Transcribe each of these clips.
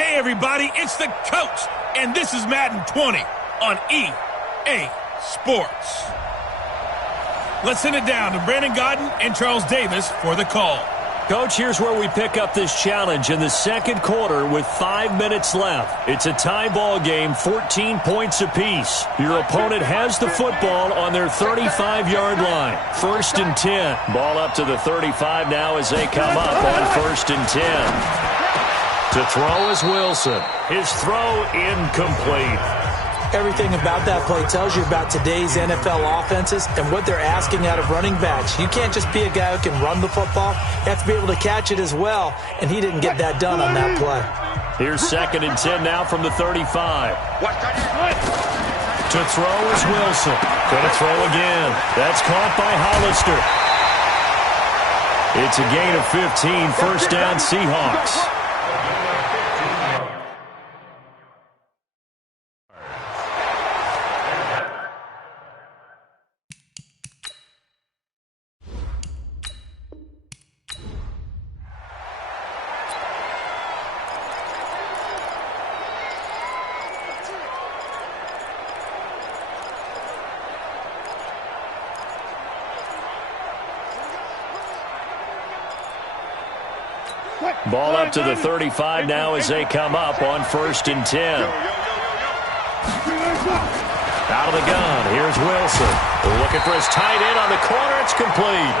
Hey everybody, it's the coach, and this is Madden 20 on EA Sports. Let's send it down to Brandon Godden and Charles Davis for the call. Coach, here's where we pick up this challenge in the second quarter with 5 minutes left. It's a tie ball game, 14 points apiece. Your opponent has the football on their 35-yard line. 1st and 10. Ball up to the 35 now as they come up on 1st and 10. To throw is Wilson. His throw incomplete. Everything about that play tells you about today's NFL offenses and what they're asking out of running backs. You can't just be a guy who can run the football. You have to be able to catch it as well, and he didn't get that done on that play. Here's 2nd and 10 now from the 35. To throw is Wilson. Going to throw again. That's caught by Hollister. It's a gain of 15. First down, Seahawks. Ball up to the 35 now as they come up on 1st and 10. Out of the gun, here's Wilson. Looking for his tight end on the corner. It's complete.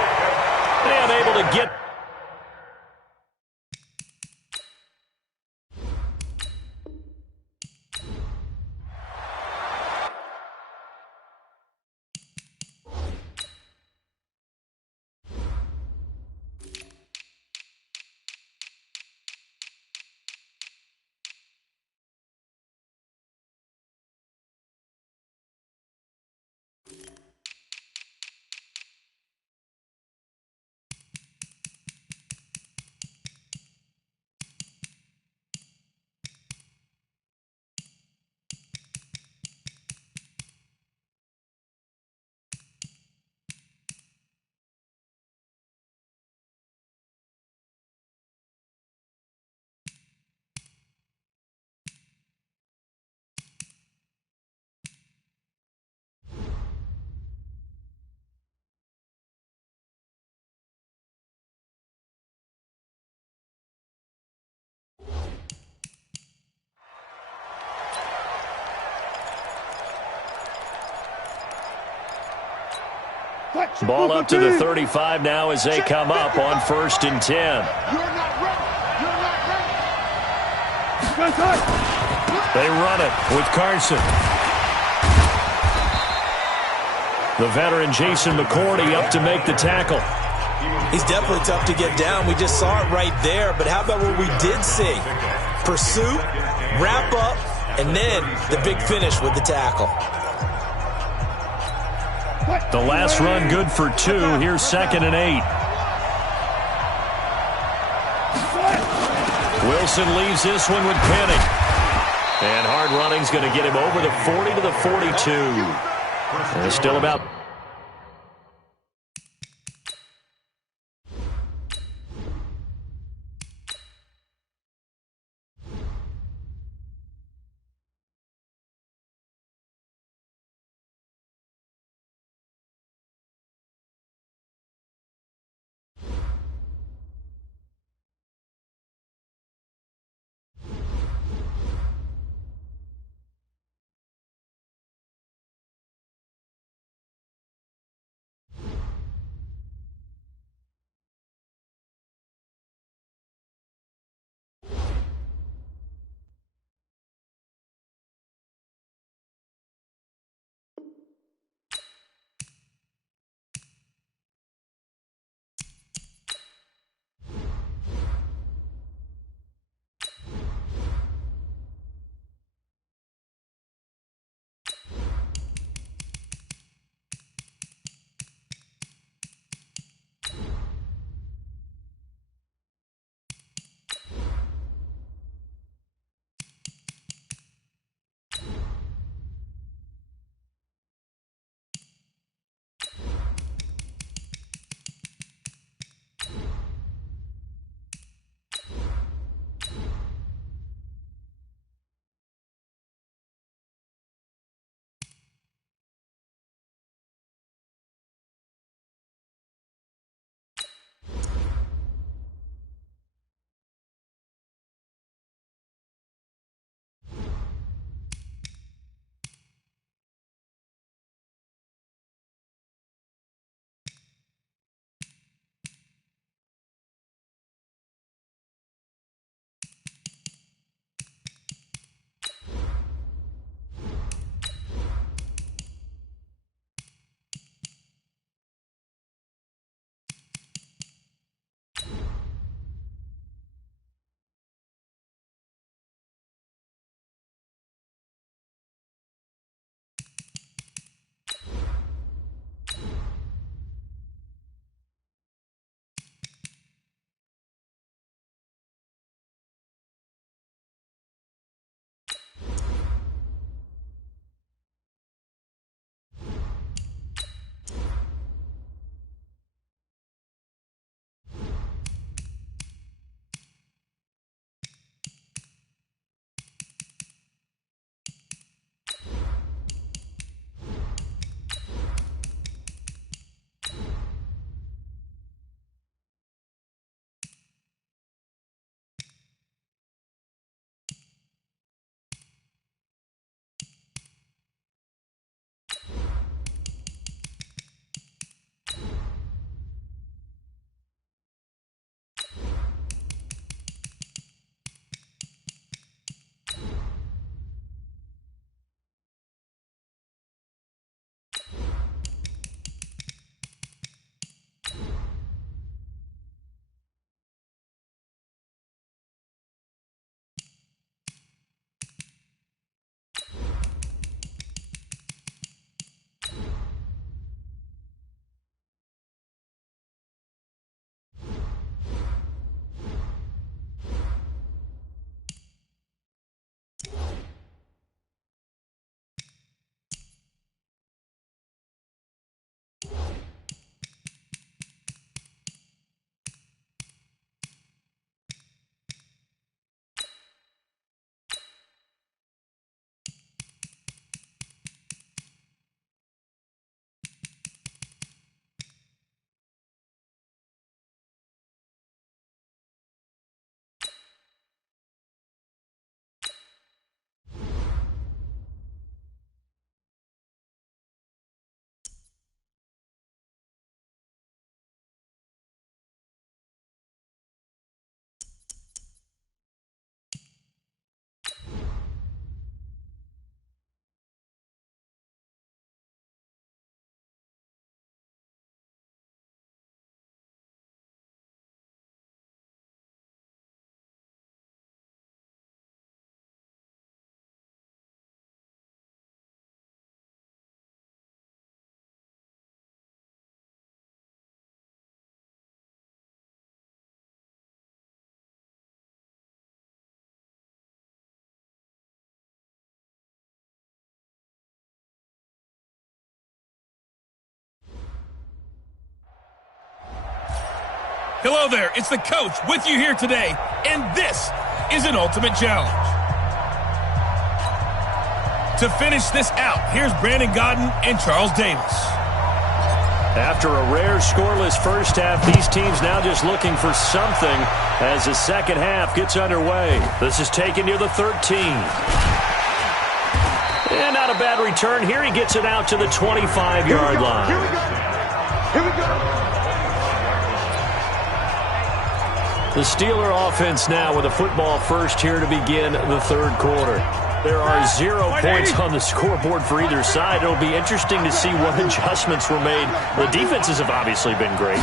And able to get... Ball up to the 35 now as they come up on 1st and 10. They run it with Carson. The veteran Jason McCourty up to make the tackle. He's definitely tough to get down. We just saw it right there. But how about what we did see? Pursuit, wrap up, and then the big finish with the tackle. The last run good for 2. Here's 2nd and 8. Wilson leaves this one with Penning. And hard running's going to get him over the 40 to the 42. And still about Hello there, it's the coach with you here today, and this is an ultimate challenge. To finish this out, here's Brandon Gaudin and Charles Davis. After a rare scoreless first half, these teams now just looking for something as the second half gets underway. This is taken near the 13. And not a bad return. Here he gets it out to the 25-yard line. Here we go. Here we go. The Steeler offense now with a football first here to begin the third quarter. There are 0 points on the scoreboard for either side. It'll be interesting to see what adjustments were made. The defenses have obviously been great.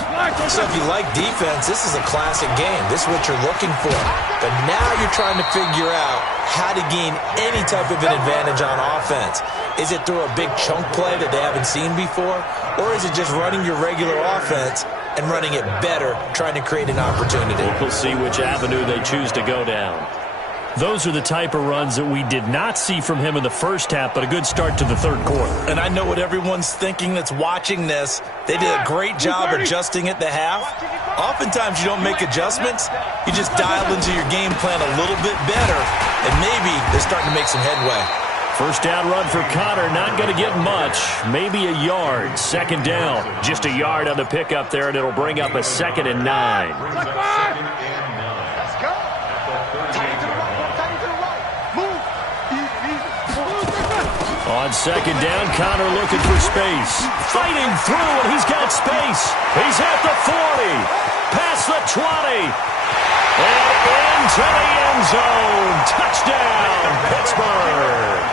So if you like defense, this is a classic game. This is what you're looking for. But now you're trying to figure out how to gain any type of an advantage on offense. Is it through a big chunk play that they haven't seen before? Or is it just running your regular offense and running it better, trying to create an opportunity? We'll see which avenue they choose to go down. Those are the type of runs that we did not see from him in the first half, but a good start to the third quarter. And I know what everyone's thinking that's watching this. They did a great job adjusting at the half. Oftentimes you don't make adjustments. You just dial into your game plan a little bit better, and maybe they're starting to make some headway. First down run for Connor, not going to get much. Maybe a yard. Second down, just a yard on the pickup there, and it'll bring up a 2nd and 9. On second down, Connor looking for space. Fighting through, and he's got space. He's at the 40. Past the 20. And into the end zone. Touchdown, Pittsburgh.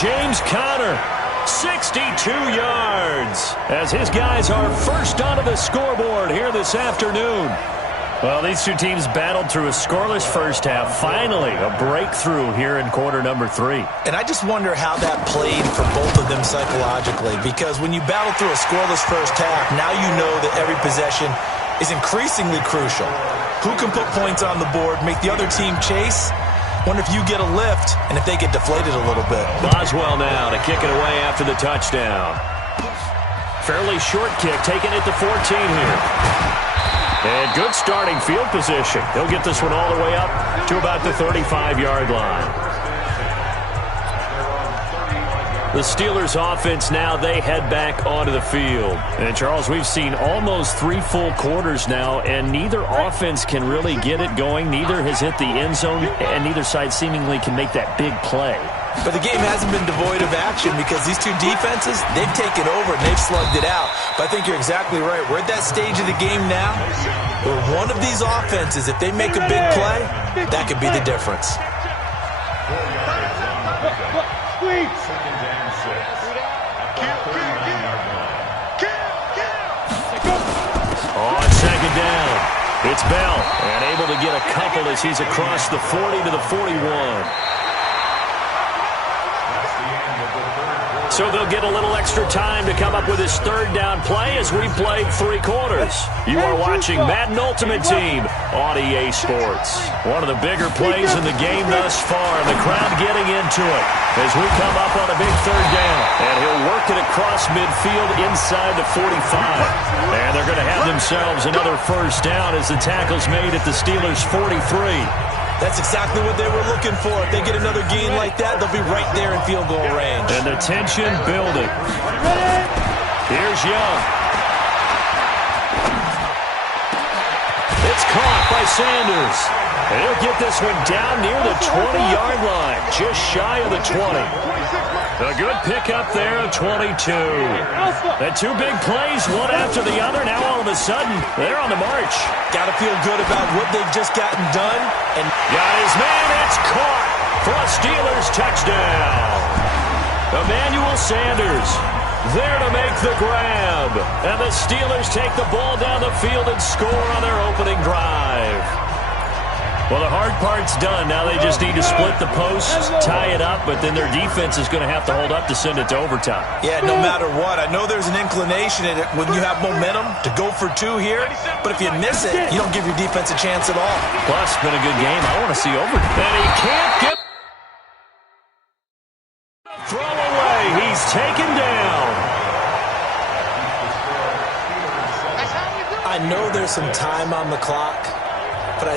James Conner, 62 yards. As his guys are first onto the scoreboard here this afternoon. Well, these two teams battled through a scoreless first half. Finally, a breakthrough here in quarter number 3. And I just wonder how that played for both of them psychologically, because when you battle through a scoreless first half, now you know that every possession is increasingly crucial. Who can put points on the board, make the other team chase? Wonder if you get a lift and if they get deflated a little bit. Boswell now to kick it away after the touchdown. Fairly short kick, taking it to 14 here. And good starting field position. He'll get this one all the way up to about the 35-yard line. The Steelers offense now, they head back onto the field. And Charles, we've seen almost 3 full quarters now, and neither offense can really get it going. Neither has hit the end zone, and neither side seemingly can make that big play. But the game hasn't been devoid of action because these two defenses, they've taken over and they've slugged it out. But I think you're exactly right. We're at that stage of the game now where one of these offenses, if they make a big play, that could be the difference. On second down, it's Bell, and able to get a couple as he's across the 40 to the 41. So they'll get a little extra time to come up with his third down play as we played 3 quarters. You are watching Madden Ultimate Team on EA Sports. One of the bigger plays in the game thus far, and the crowd getting into it as we come up on a big third down. And he'll work it across midfield inside the 45. And they're going to have themselves another first down as the tackle's made at the Steelers' 43. That's exactly what they were looking for. If they get another gain like that, they'll be right there in field goal range. And the tension building. Here's Young. It's caught by Sanders. And he'll get this one down near the 20-yard line, just shy of the 20. A good pickup there of 22. The 2 big plays, one after the other. Now all of a sudden, they're on the march. Got to feel good about what they've just gotten done. And got his man. It's caught for a Steelers touchdown. Emmanuel Sanders there to make the grab. And the Steelers take the ball down the field and score on their opening drive. Well, the hard part's done. Now they just need to split the posts, tie it up, but then their defense is going to have to hold up to send it to overtime. Yeah, no matter what. I know there's an inclination in it when you have momentum to go for 2 here, but if you miss it, you don't give your defense a chance at all. Plus, it's been a good game. I want to see overtime. And he can't get throw away. He's taken down. I I know there's some time on the clock, but I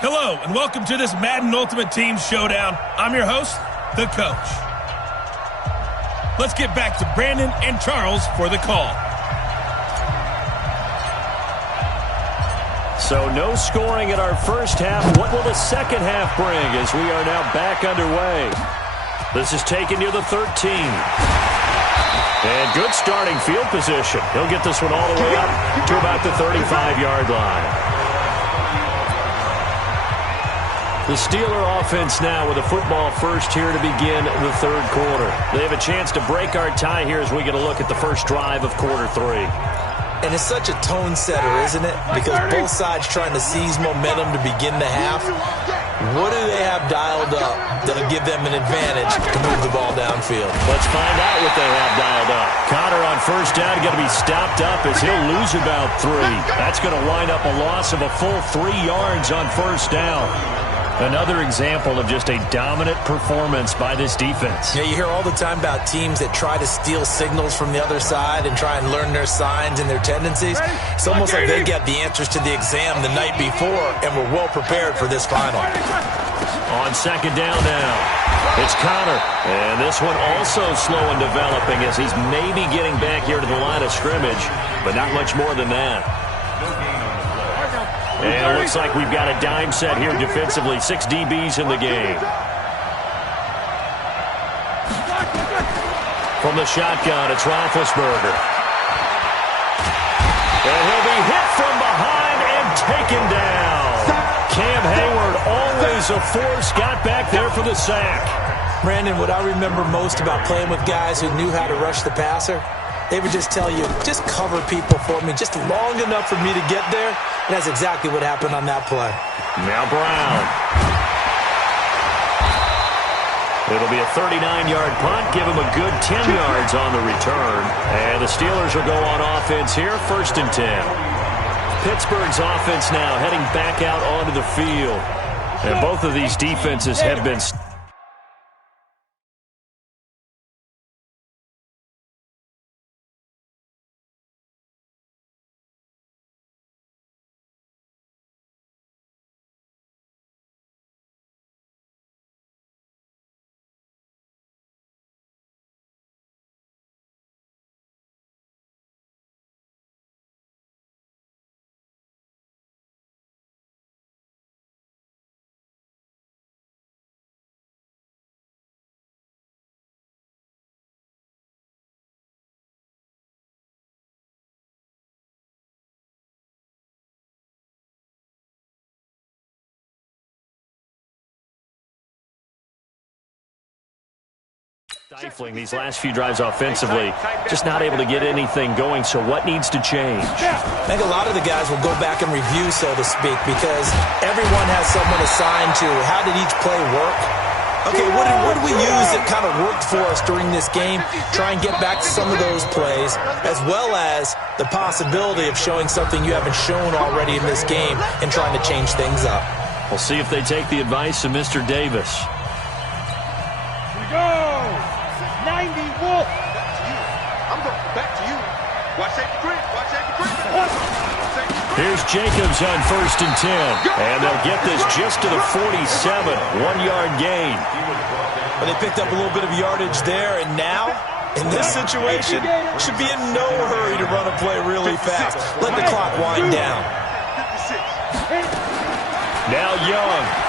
Hello, and welcome to this Madden Ultimate Team Showdown. I'm your host, the Coach. Let's get back to Brandon and Charles for the call. So no scoring in our first half. What will the second half bring as we are now back underway? This is taken near the 13. And good starting field position. He'll get this one all the way up to about the 35-yard line. The Steeler offense now with a football first here to begin the third quarter. They have a chance to break our tie here as we get a look at the first drive of quarter three. And it's such a tone setter, isn't it? Because both sides trying to seize momentum to begin the half. What do they have dialed up that'll give them an advantage to move the ball downfield? Let's find out what they have dialed up. Connor on first down going to be stopped up as he'll lose about 3. That's going to wind up a loss of a full 3 yards on first down. Another example of just a dominant performance by this defense. Yeah, you hear all the time about teams that try to steal signals from the other side and try and learn their signs and their tendencies. It's almost like they get the answers to the exam the night before and were well prepared for this final. On second down now, it's Connor. And this one also slow in developing as he's maybe getting back here to the line of scrimmage, but not much more than that. And it looks like we've got a dime set here defensively. 6 DBs in the game. From the shotgun, it's Roethlisberger. And he'll be hit from behind and taken down. Cam Hayward, always a force, got back there for the sack. Brandon, what I remember most about playing with guys who knew how to rush the passer, they would just tell you, just cover people for me, just long enough for me to get there. And that's exactly what happened on that play. Now Brown. It'll be a 39-yard punt. Give him a good 10 yards on the return. And the Steelers will go on offense here, 1st and 10. Pittsburgh's offense now heading back out onto the field. And both of these defenses have been... stifling these last few drives offensively, just not able to get anything going. So what needs to change? I think a lot of the guys will go back and review, so to speak, because everyone has someone assigned to how did each play work. Okay, what did we use that kind of worked for us during this game? Try and get back to some of those plays, as well as the possibility of showing something you haven't shown already in this game and trying to change things up. We'll see if they take the advice of Mr. Davis. Here we go. 90 Wolf. I'm going back to you. Watch safety grid. Watch safety grid. Here's Jacobs on 1st and 10. And they'll get this just to the 47. 1-yard gain. But they picked up a little bit of yardage there, and now, in this situation, should be in no hurry to run a play really fast. Let the clock wind down. Now Young.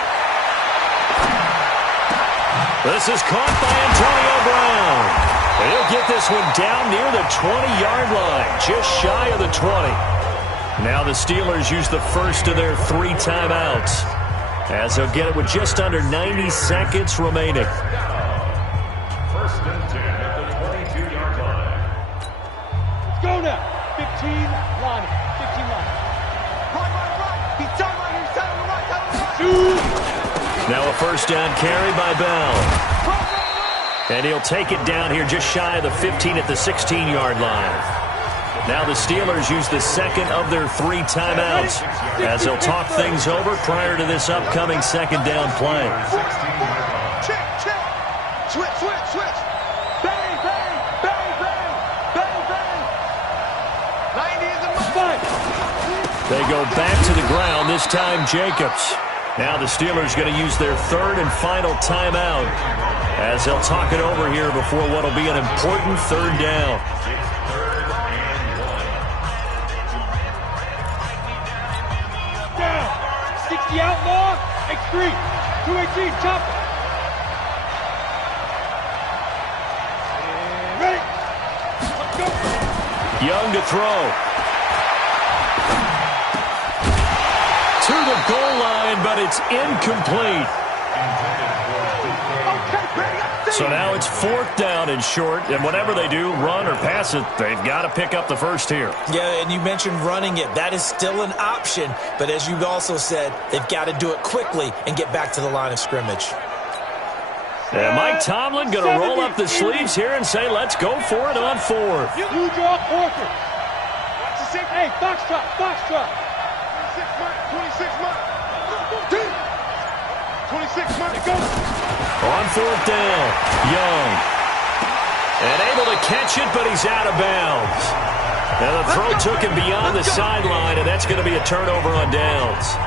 This is caught by Antonio Brown. He'll get this one down near the 20-yard line, just shy of the 20. Now the Steelers use the first of their 3 timeouts, as they'll get it with just under 90 seconds remaining. 1st and 10 at the 22-yard line. Let's go now. 15 line. 15 line. Right. He's done right. He's done on the right. Now a first down carry by Bell. And he'll take it down here just shy of the 15 at the 16-yard line. Now the Steelers use the second of their 3 timeouts as they'll talk things over prior to this upcoming second down play. Check. Switch. Bang, bang, bang, bang, bang, bang. 90 is the money. They go back to the ground, this time Jacobs. Now the Steelers going to use their third and final timeout as they'll talk it over here before what will be an important third down. Down. 60 outlaw. Extreme. 218 chop. And ready. Let's go. Young to throw. To the goal line, but it's incomplete. So now it's fourth down and short, and whatever they do, run or pass it, they've got to pick up the first here. Yeah, and you mentioned running it. That is still an option, but as you've also said, they've got to do it quickly and get back to the line of scrimmage. And Mike Tomlin going to roll up the sleeves here and say, let's go for it on fourth. You draw quarter. Hey, box trot, box trot. 26 months. 26 months. Go. On fourth down, Young. And able to catch it, but he's out of bounds. Now the throw took him beyond the sideline, and that's going to be a turnover on downs.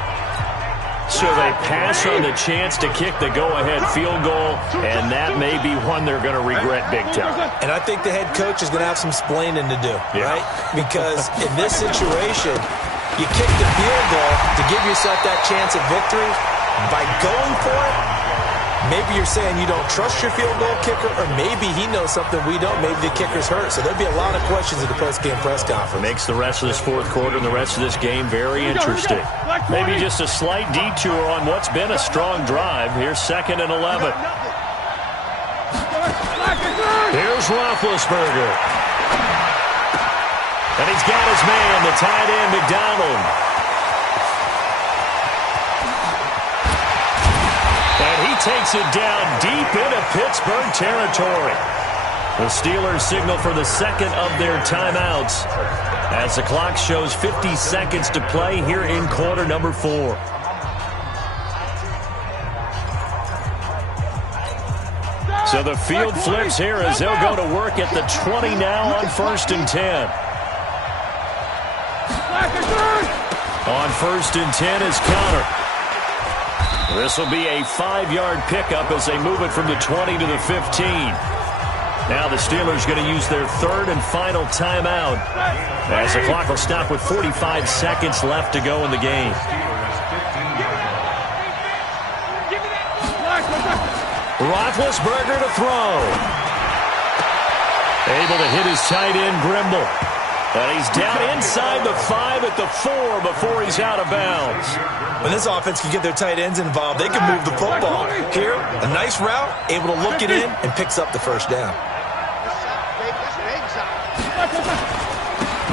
So they pass on the chance to kick the go-ahead field goal, and that may be one they're going to regret big time. And I think the head coach is going to have some splaining to do, right? Because in this situation, you kick the field goal to give yourself that chance at victory. By going for it, maybe you're saying you don't trust your field goal kicker, or maybe he knows something we don't. Maybe the kicker's hurt. So there'll be a lot of questions at the post-game press conference. Makes the rest of this fourth quarter and the rest of this game very interesting. Maybe just a slight detour on what's been a strong drive. Here's 2nd and 11. Here's Roethlisberger. And he's got his man, the tight end, McDonald. And he takes it down deep into Pittsburgh territory. The Steelers signal for the second of their timeouts as the clock shows 50 seconds to play here in quarter number 4. So the field flips here as they'll go to work at the 20 now on 1st and 10. On 1st and 10 is Connor. This will be a 5-yard pickup as they move it from the 20 to the 15. Now the Steelers going to use their third and final timeout as the clock will stop with 45 seconds left to go in the game. Roethlisberger to throw. Able to hit his tight end, Grimble. And he's down inside the 5 at the 4 before he's out of bounds. When this offense can get their tight ends involved, they can move the football. Here, a nice route, able to look it in, and picks up the first down.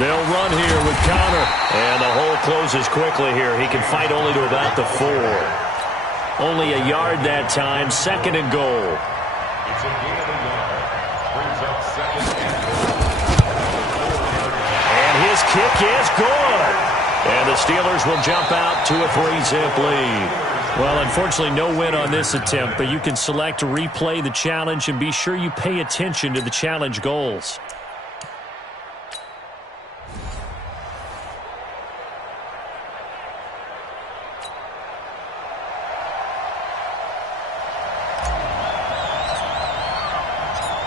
They'll run here with Connor. And the hole closes quickly here. He can fight only to about the 4. Only a yard that time, 2nd and goal. And his kick is good. And the Steelers will jump out to a 3-zip lead. Well, unfortunately, no win on this attempt, but you can select to replay the challenge and be sure you pay attention to the challenge goals.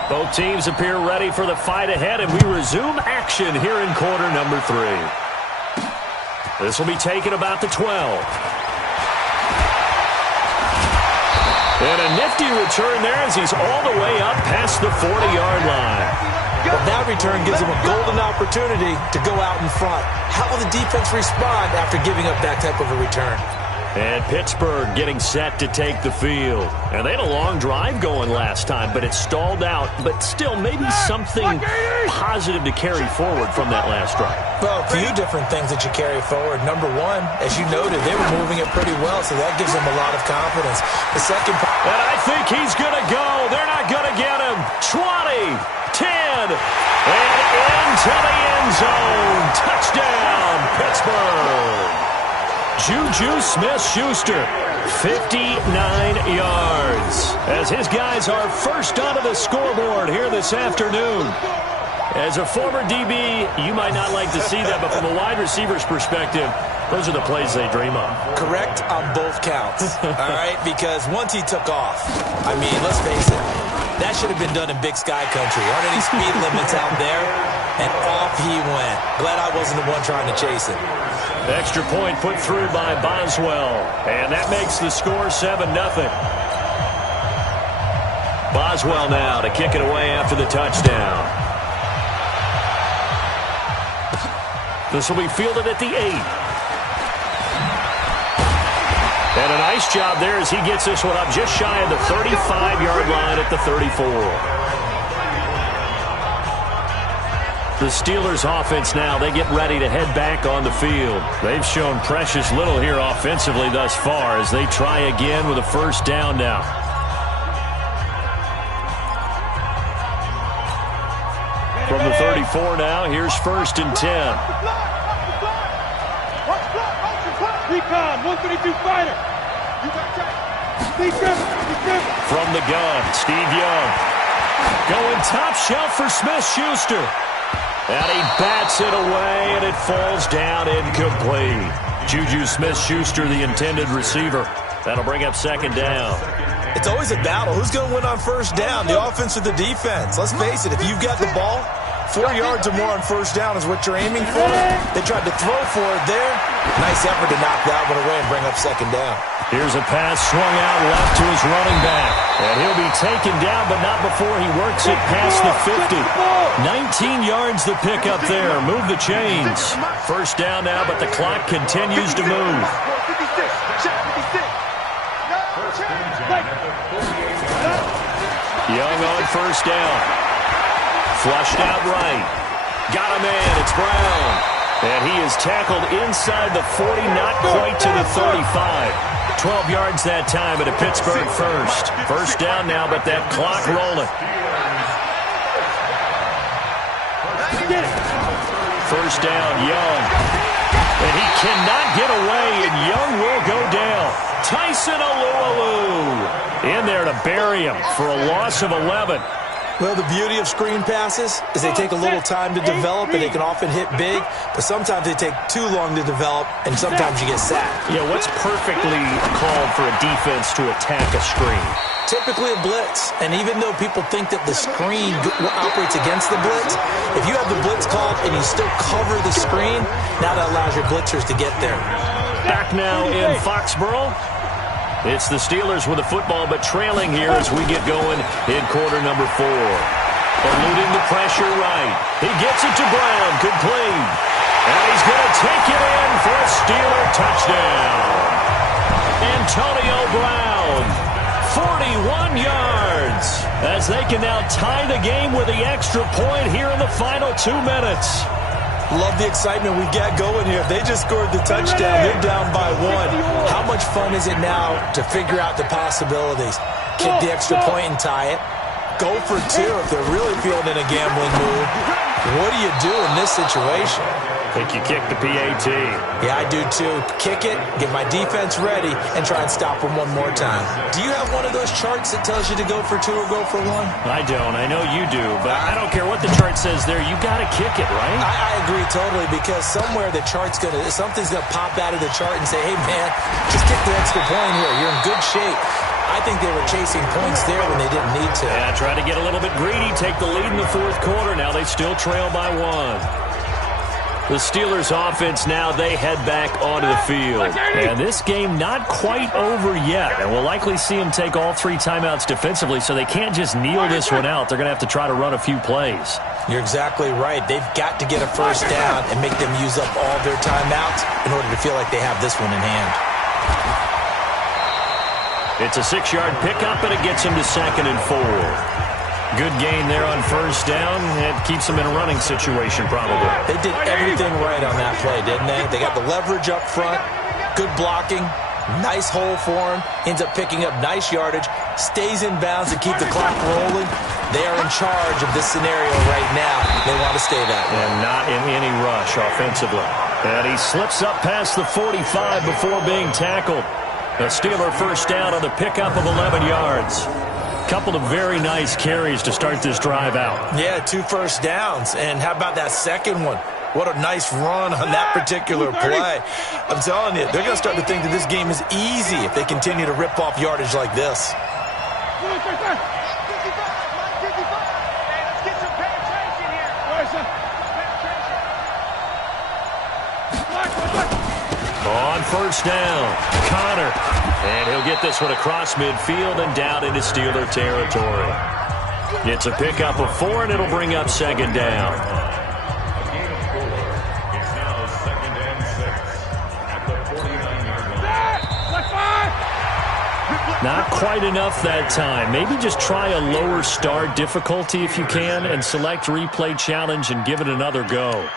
Both teams appear ready for the fight ahead, and we resume action here in quarter number 3. This will be taken about the 12. And a nifty return there as he's all the way up past the 40-yard line. Well, that return gives them a golden opportunity to go out in front. How will the defense respond after giving up that type of a return? And Pittsburgh getting set to take the field. And they had a long drive going last time, but it stalled out. But still, maybe something positive to carry forward from that last drive. Well, a few different things that you carry forward. Number one, as you noted, they were moving it pretty well, so that gives them a lot of confidence. The second part... And I think he's going to go. They're not going to get him. 20, 10, and into the end zone. Touchdown, Pittsburgh. Juju Smith-Schuster, 59 yards, as his guys are first onto the scoreboard here this afternoon. As a former DB, you might not like to see that, but from a wide receiver's perspective, Those are the plays they dream of. Correct on both counts, all right? Because once he took off, I mean, let's face it, that should have been done in Big Sky Country. Aren't any speed limits out there? And off he went. Glad I wasn't the one trying to chase him. Extra point put through by Boswell. And that makes the score 7-0. Boswell now to kick it away after the touchdown. This will be fielded at the 8. And a nice job there as he gets this one up just shy of the 35-yard line at the 34. The Steelers offense now, they get ready to head back on the field. They've shown precious little here offensively thus far as they try again with a first down now. From the 34 now, here's 1st and 10. Recon, 132 fighter. From the gun, Steve Young. Going top shelf for Smith-Schuster. And he bats it away, and it falls down incomplete. Juju Smith-Schuster, the intended receiver. That'll bring up 2nd down. It's always a battle. Who's going to win on first down, the offense or the defense? Let's face it, if you've got the ball, 4 yards or more on first down is what you're aiming for. They tried to throw for it there. Nice effort to knock that one away and bring up 2nd down. Here's a pass swung out left to his running back. And he'll be taken down, but not before he works it past the 50. 19 yards the pick up there. Move the chains. First down now, but the clock continues to move. Young on first down. Flushed out right. Got a man. It's Brown. And he is tackled inside the 40, not quite to the 35. 12 yards that time at a Pittsburgh first. First down now, but that clock rolling. First down, Young. And he cannot get away, and Young will go down. Tyson Alualu in there to bury him for a loss of 11. Well, the beauty of screen passes is they take a little time to develop, and they can often hit big, but sometimes they take too long to develop, and sometimes you get sacked. Yeah, what's perfectly called for a defense to attack a screen? Typically a blitz, and even though people think that the screen operates against the blitz, if you have the blitz called and you still cover the screen, now that allows your blitzers to get there. Back now in Foxborough. It's the Steelers with the football, but trailing here as we get going in quarter number 4. Eluding the pressure right. He gets it to Brown, complete. And he's going to take it in for a Steeler touchdown. Antonio Brown, 41 yards. As they can now tie the game with the extra point here in the final 2 minutes. Love the excitement we've got going here. They just scored the touchdown. They're down by 1. How much fun is it now to figure out the possibilities? Kick the extra point and tie it. Go for 2 if they're really feeling in a gambling mood. What do you do in this situation? I think you kick the PAT. Yeah, I do too. Kick it, get my defense ready, and try and stop them one more time. Do you have one of those charts that tells you to go for 2 or go for 1? I don't. I know you do, but I don't care what the chart says there. You got to kick it, right? I agree totally, because somewhere the chart's something's gonna pop out of the chart and say, hey man, just kick the extra point here. You're in good shape. I think they were chasing points there when they didn't need to. Yeah, try to get a little bit greedy, take the lead in the 4th quarter. Now they still trail by 1. The Steelers offense now, they head back onto the field. And this game not quite over yet. And we'll likely see them take all 3 timeouts defensively, so they can't just kneel this one out. They're going to have to try to run a few plays. You're exactly right. They've got to get a first down and make them use up all their timeouts in order to feel like they have this one in hand. It's a 6-yard pickup, and it gets him to 2nd and 4. Good gain there on first down. It keeps them in a running situation, probably. They did everything right on that play, didn't they? They got the leverage up front, good blocking, nice hole for him, ends up picking up nice yardage, stays in bounds to keep the clock rolling. They are in charge of this scenario right now. They want to stay that way. And not in any rush offensively. And he slips up past the 45 before being tackled. A Steeler first down on the pickup of 11 yards. Couple of very nice carries to start this drive out. Yeah, 2 first downs. And how about that second one? What a nice run on that particular play. I'm telling you, they're going to start to think that this game is easy if they continue to rip off yardage like this. On first down, Connor. And he'll get this one across midfield and down into Steeler territory. It's a pickup of 4, and it'll bring up second down. A gain of 4. It's now 2nd and 6 at the 49-yard line. Not quite enough that time. Maybe just try a lower start difficulty if you can and select replay challenge and give it another go.